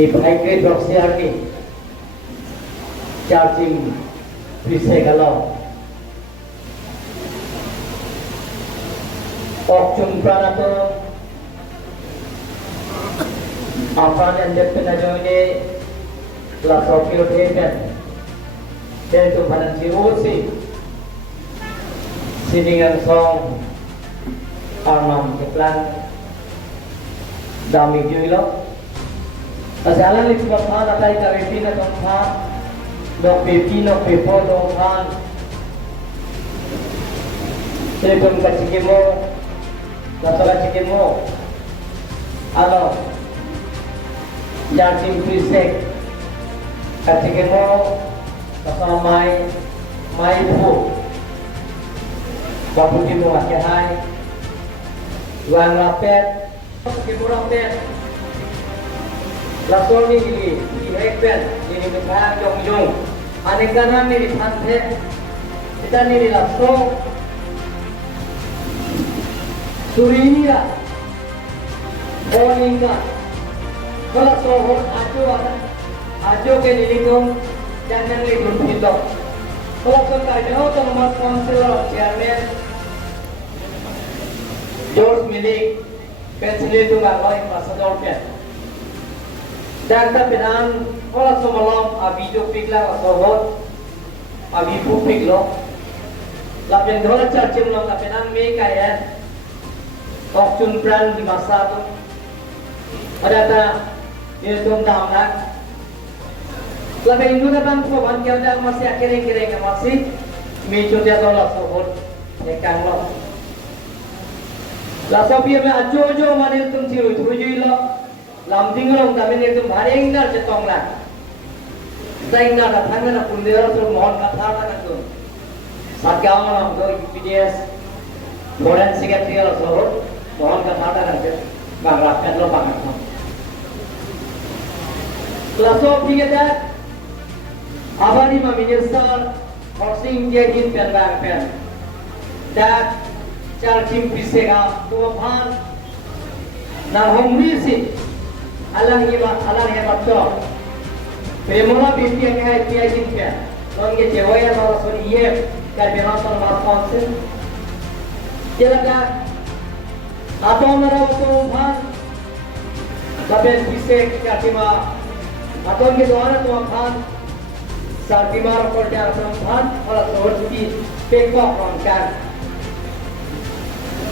ipaike doksiarni charging pise galo okchum pranato apan yang depena joine la sopio theken dan tu panan siusi siningan song armam iklan dami juilo asalan li phan atai ka repina tong phan dok pepino pepo dong phan telepon ka cikimo latala cikimo alo jarting pisek ka cikimo kasama mai pu bapu kimo akehai Wang rapet, kita rapet. Langsung ni di hekpen, ini berbahan jong. Anek kanan ni di pantai, kita ni di langsung. Suri ni lah, oh ni enggak. Kalau sohor ajo ke ni kong jangan ni belum hidup. Kalau sekarang jauh teman konselor chairman. George Milik pensiun itu nggak lain masalah dia. Dan tapi kalau semalam abi jo piklah sohot, abi pu piklo. Lapian dua cacing lo tapi mereka ya, okcun brand di masa tu. Ada dia tu nak. Lapian itu datang kawan kita masih akhirnya masih mejo dia tolak sohot, nekang lo. Lasopi में अजो माने तुम चिरो थुजुइलो लामदिंगलो कमे ने तुम भारेंगना जतोंगला साइंगना का थांगना पुंदेरा तो मोहन का था ना तो सागामा हम तो पीडीएस फोरेंसिक सेक्रेटरी लो सो मोहन का था ना तो बांग्ला पेलो बांग्ला लासोपी के दा आबादी में मिनिस्टर हाउसिंग के दिन पेन दा charging pisega tuapan na homri si alang ye batto premola bitia ke hai pia jinke longe jewaya no so ye kar bena so ma konse jelaga atomara tuapan tabe piseg katima atom ke dwara tuapan sartimar por ja tuapan ola sorti pekwa konkan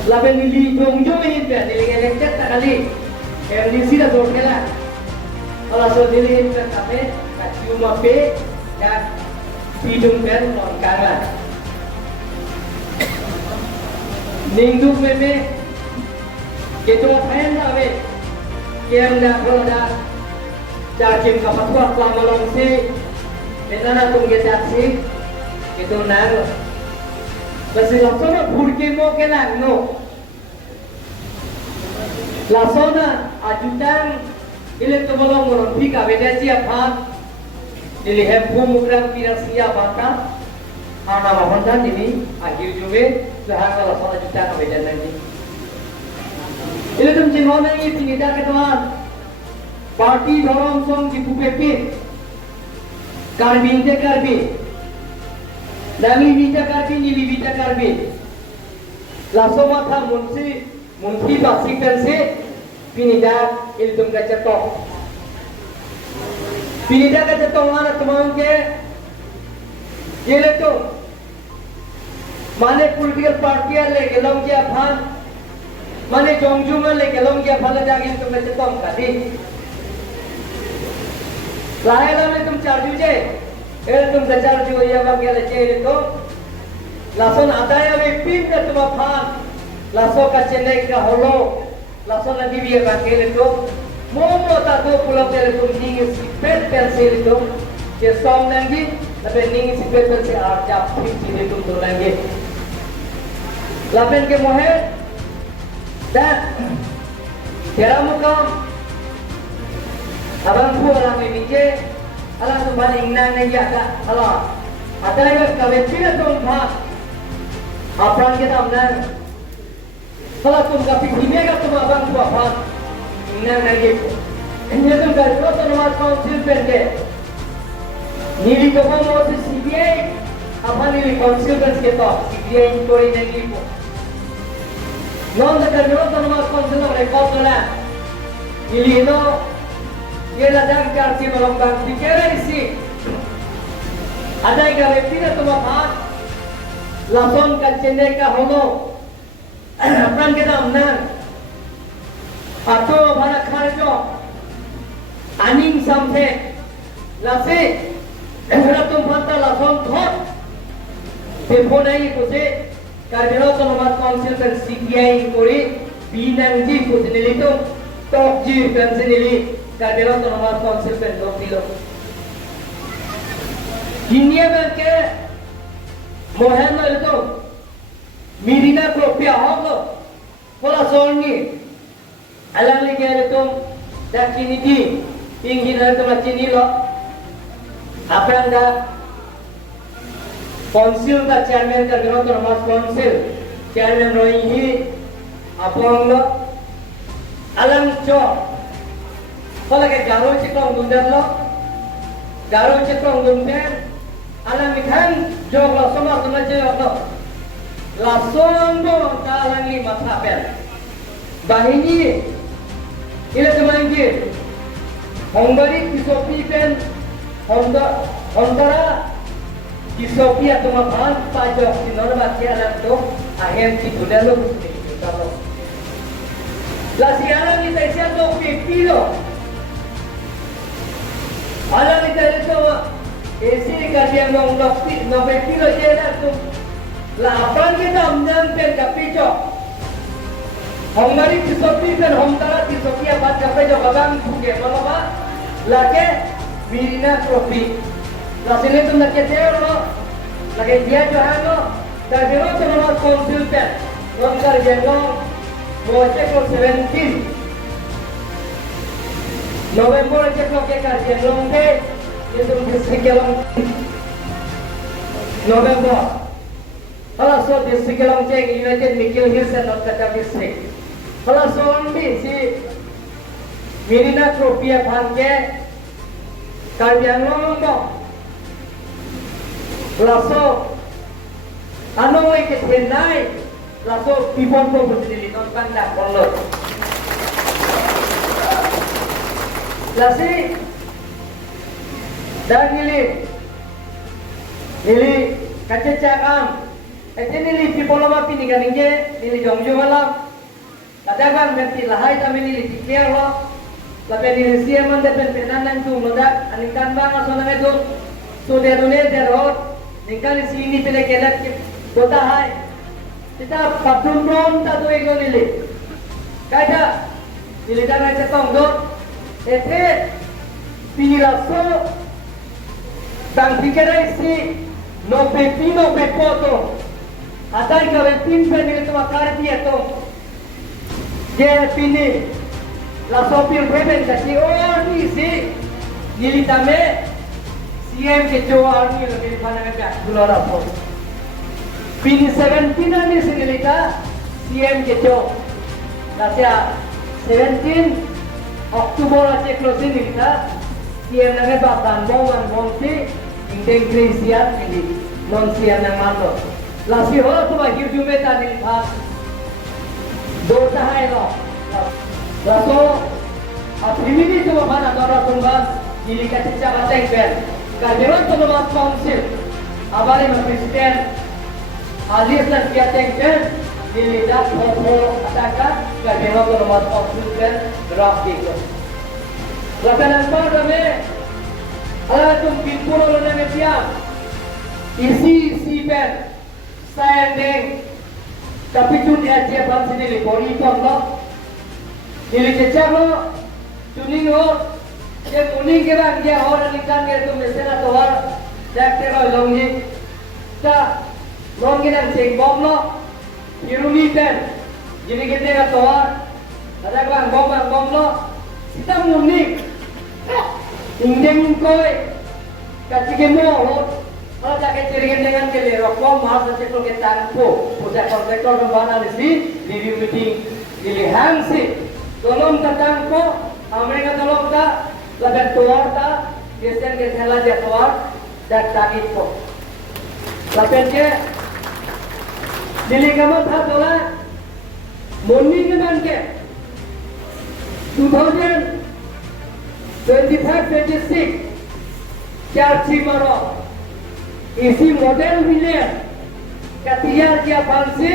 Laben nili jong ini dia nili elected tak kali, MDC dah dorong lah. Kalau so nili itu kami cuma pe dan hidung dan longkang lah. Ningduk meme kita main dah we, kita dah kalau dah cacing kapatuan selama longsi, kita nak tunggu cacing, kita nak. Basi langsung burke mo kelang no. Langsung ajudan ile to bolong moron pika beda siap han. Ile hempu mukrang pirang siap bata. Ana mahondan ini akhir jume sehingga langsung ajudan beda nanti. Ile tum jinhone ini tinida ke tuan. Parti dorong song di pupepi. Karbin te karbin. Nami vita karbi nili vita karbi. Langsung mata munsi basikan se pinida iltum kacetok. Pinida kacetok mana teman ke? Jele tu. Mana political party le gelong kia phan. Mana jongjung le gelong kia phan lagi iltum kacetok tadi. Lahir tum charju je. तुम दचार जो ये बाकी ले चेहरे तो लासोन आता है अभी पिन का तुम फान लासो का चेन्नई का होलो लासो नदी भी ये बाकी ले तो मोमो ता दो पुलाव तेरे तुम नींगे सिपेट पेन से ले तो ये सॉन्ग लेंगे तबे नींगे सिपेट पेन से आठ चाप फिर चीज़ें तुम तो लेंगे लापेन के मोहे dah तेरा मुकाम abang pu orang ini alam tu balik inang ni ada alam ada yang kawin tidak tu mak apa kita amdan kalau tu kapit ini kan tu abang pu apa inang ni ini tu garis otonomas council pende. Nili ko mo si CBI, apa nili council kan kita CBI kori nengi po. Non da garis otonomas council na rekod na. Nili no, ye ladang karti malambang pikira isi. Ada gawe pina tu makan, lason kancene ka hono. Apran kita amnan. Atau bana kharjo aning sampe lase ehra tum phata lason thot tephonai kose karjero otonomas council kan CBI kori binangji kose nilito tokji kan senili karjero otonomas council kan dokilo kinia banke mohenno itu mirina kopia hogo pola solni alam lagi ada tuh dah kini di tinggi dari tempat sini lo apa yang dah konsil dah chairman dah gerak termas konsil chairman rohi ini apa orang lo alam cok kalau ke garo cikong dundar lo garo cikong dundar alam ikan jog lo semua tempat jog lo langsung lo kalang lima tapel bahini ila temangi Hongbari kisopi pen Hondara kisopi atau makan pajak di nona mati anak tu ahem itu dah lo kalau lah siapa kita siapa tu pipilo ala kita itu esi kajian dong no pipilo je dah tu lah apa kita amdan pen kapijo Hongbari kisopi pen Hondara kisopi apa kapijo kabang buke mana ba lagi Mirina Trophy. Rasanya tu nak kecil lo, lagi dia jual lo, dari lo tu lo konsultan, lo kerja lo, mau cek lo 17 November cek lo kerja lo ke, itu district lo November. Kalau so district lo cek United Michael Hills and North Kata district. Kalau so ambil si Mirina Trophy apa ke? Kajian lo laso ano ay ketenay laso pipon po berdiri non panda kolot lasi dan nili kacacakam nili pipon lo mapi niganingge nili jongjo malam kadagang nanti lahai kami nili tikir lo lapen nili siya man depen penanan tu modak anikan bang aso nang itu so derune derot ningkali sini pele kelat kota hai kita patun ron ta tu ego nili kaja nili dana cetong dot ete pinilaso tang pikira isi no pepino pepoto atai ka pepin pe nili tu makar dia to je pini la sopir reben kasi oh ni si nili tame CM ke Jawa ni lebih mana mereka Gelora pun. Pini 17 ni sinilita CM ke Jawa. Nasya 17 Oktober aja closing kita CM nangge bahkan bong si ingin krisian ini non CM nang manto. Lasi ho tu bagi jumeta ni pas. Dota hai lo. Laso aprimini tu mana dora tumbas ini kacicak bateng ben. Karena otonomas council, abang yang presiden, alis dan kiatengkan dilihat foto atakan karena otonomas council dan draft itu. Lakukan apa kami? Alat tumpin pulau lana media, isi ben, standing, tapi tu dia siapa sini libori tondo, dilihat lo, tuning lo. ये मुनी के बाद क्या हो रहा निकाल के तुम ऐसे ना तो और देखते रहो लोंगी क्या लोंगी ना चेक बॉम्ब लो यूरोनी पेन जिन्हें कितने का तो और ada bom lo kita मुनी इंडियन कोई कच्ची के मुँह हो kalau jaga cirikan dengan kelirok bom mahal saja kalau kita angku pusat kontraktor membangun di review meeting dilihat sih tolong ketangko Amerika tolong ta, lagan tuar ta, biasanya ke thela dia tuar, dan takit ko. Lapen ke, dili kamu tha tola, moni ke man ke, 2025-26, चार्ची मरो, इसी मॉडल मिले, कतियार क्या फांसी,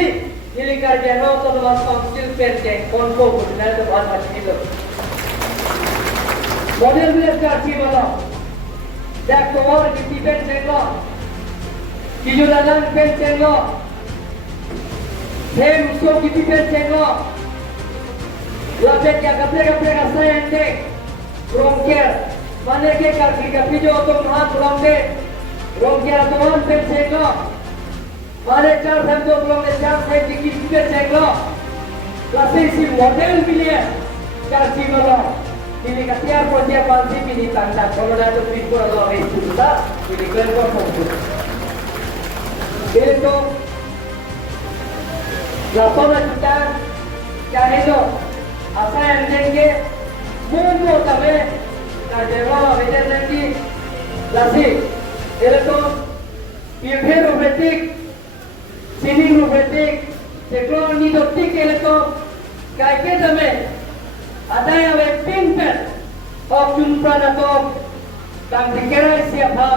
ये कर जानो तो लोग काउंसिल पेंटे, कौन को बुझना है तो बहुत मुश्किल हो। मॉडल मिले चार्ची मरो, देख तो और किसी पेंटे लो, किजु लालन पेंटे लो, थे उसको किसी पेंटे लो, लापे क्या कपड़े का सायंटे, रोंकेर माने के कभी जो तुम हाथ बुलाओगे रोंकेर तुम पे चेको माने चार से दो बुलाओगे चार से टिकट पे चेको लासे इसी मॉडल मिले चार सी वाला ini katiar projek pansi ini tanda kalau ada pintu atau itu sudah ini keluar fokus itu laporan kita चाहे तो ऐसा एंडेंगे मुंबई तबे काजेवा विजय की लासी ये तो पीढ़े रोबोटिक सिनी रोबोटिक टेक्नोलॉजी तो ठीक है तो काय के तबे ada yang pintar और चुनपा ना तो काम दिखेरा siapa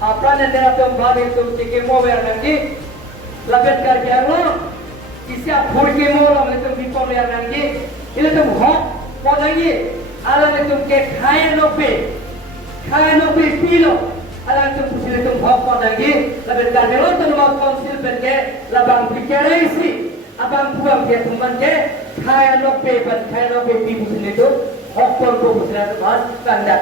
apa negara तुम भावे तुम चिके मोबाइल नंगी लपेट कर क्या लो किसी आप फोड़ के मोला में तुम बिल्कुल यार नंगी इले तुम हो पौधेंगे आला में तुम के खाए लो पे पी लो आला में तुम पुछले तुम हो पौधेंगे लपेट कर क्या लो तुम बात काउंसिल पे के लबांग दिखेरा इसी abang puang dia teman ke kaya no pe pी पुछले तो हो को पुछले तो बात कंडा